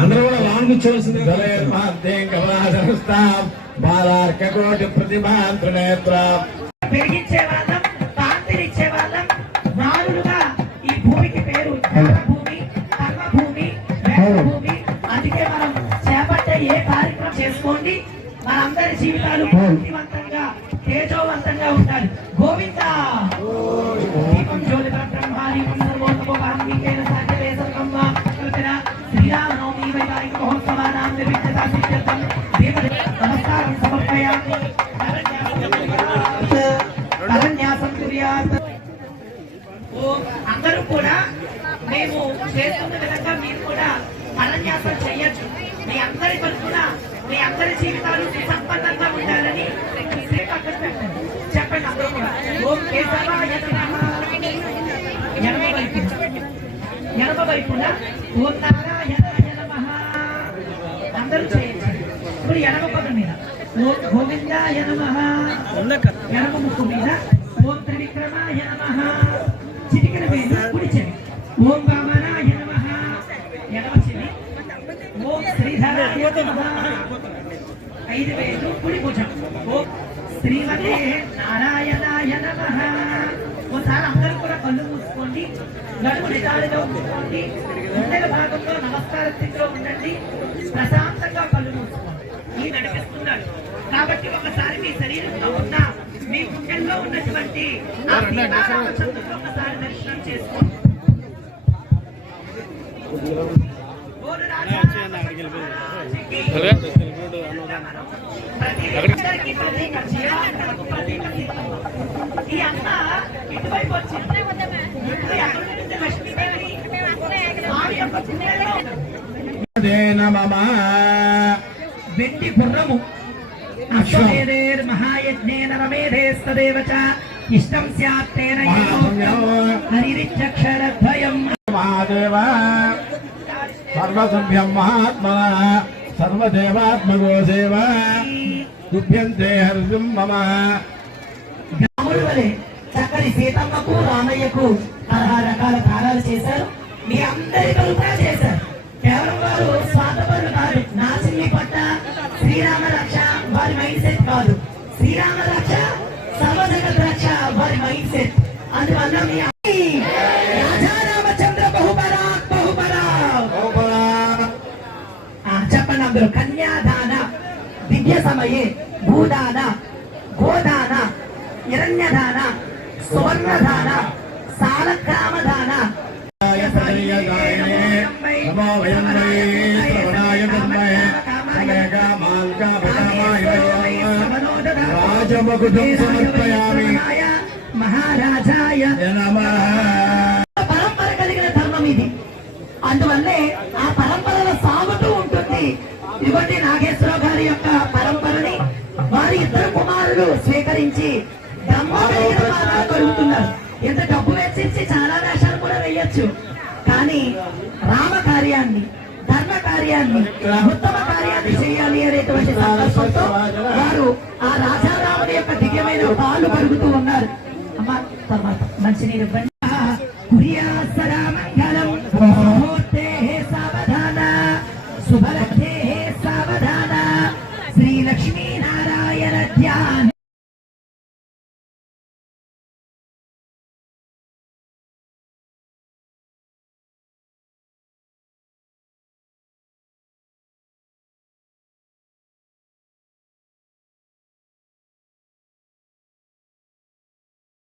అందరూ కూడా లాంగ్ కూర్చోవలసింది. బాలార్కోటి ప్రతిభాంత్రనేత్ర పెరిగించే వాళ్ళం, కాంతినిచ్చే వాళ్ళం. నాలుగుగా ఈ భూమికి పేరు భూమి, కర్మభూమి, భూమి. అందుకే మనం చేపట్టే ఏ కార్యక్రమం చేసుకోండి మనందరి జీవితాలు భక్తివంతంగా తేజోవంతంగా ఉండాలి. గోవింద దీపం జ్యోతిర బ్రహ్మాది సర్వోత్తమోపహారీకేన సాధ్యవేసంగమ్మ కల్పన శ్రీరామనవమి వైవాహిక మహోత్సవానాం నిర్విఘ్నతా సిద్ధ్యర్థం నమస్కారం సమర్పయామి. కరన్యాసం కుర్యాత్. అందరూ కూడా మేము చేస్తున్న విధంగా మీరు కూడా కరన్యాసం చేయొచ్చు. మీ అందరి తరఫున మీ అందరి జీవితాలు సంపన్నంగా ఉండాలని చెప్పండి. అందరూ కూడా ఓం కేశవాయ నమః. ఎడమ వైపున ఓం నారాయణాయ నమః అందరూ చేయొచ్చు. ఇప్పుడు ఎడమ పదం మీద ఓం గోవిందాయ నమః, ఎడమ ముక్కు మీద ఓం త్రివిక్రమాయ నమః, చిటికెన మీద కుడి చెవి ఓం వామనాయ నమః, ఎడమ చెవి ఓం శ్రీధరాయ నమః, 5 వేలు కుడి భుజం ఓం శ్రీమతే నారాయణాయ నమః. ఒకసారి అందరూ కూడా కళ్ళు మూసుకోండి, నడుము నిటారుగా ఉంచుకోండి, గుండెల భాగంలో నమస్కార స్థితిలో ఉండండి, ప్రశాంతంగా కళ్ళు మూసుకోండి. ఈ నడిపిస్తున్నాడు కాబట్టి ఒకసారి మీ శరీరంలో ఉన్న మీ గుండెల్లో ఉన్నటువంటి ఆ సీతారామచంద్రుడు ఒకసారి దర్శనం చేసుకోండి. ఈ అమ్మ ఇటువైపు వచ్చింది, లక్ష్మీదేవి వెండి గుర్రము మహాయజ్ఞేన రమేధేస్తదేవ చ ఇష్టం స్యాత్తేన హరిరిచ్చక్షరద్వయం. మహాదేవ సర్వసభ్యం మహాత్మన సర్వదేవాత్మగో సేవ తుభ్యంతే హర్షం మమ. రాముడి వలె చక్కని సీతమ్మకు రామయ్యకు 16 రకాల కారాలు చేశారు. మీ అందరి కలుపుగా చేశారు. కేవలం వారు స్వార్థపరులు కాదు. నాసిని పట్ట శ్రీరామ రక్ష వారి మైండ్ సెట్ కాదు. శ్రీరామ రక్ష సర్వజగత్ రక్ష వారి మైండ్ సెట్. అందువల్ల మీ రాజా రామచంద్ర బహుబరా బహుబరా చెప్పండి అందరూ. కన్యాదాన దివ్య సమయే భూదాన గోదాన హిరణ్యదాన సువర్ణదాన సాలగ్రామదాన మహారాజాయ పరంపర కలిగిన ధర్మం ఇది. అందువల్లే ఆ పరంపరలో సాగుతూ ఉంటుంది. ఇటువంటి నాగేశ్వరరావు గారి యొక్క పరంపరని వారి 2 కుమారులు స్వీకరించి కలుగుతున్నారు. ఎంత డబ్బు వెచ్చించి చాలా వేషాలు కూడా వేయచ్చు. కానీ రామ కార్యాన్ని ధర్మ కార్యాన్ని ఉత్తమ కార్యాన్ని చేయాలి అనేటువంటి సంకల్పంతో వారు ఆ రాజారాముని యొక్క దివ్యమైన పాలు పరుగుతూ ఉన్నారు. అమ్మ తర్వాత మంచినీరు మంగళం సావధాన శుభ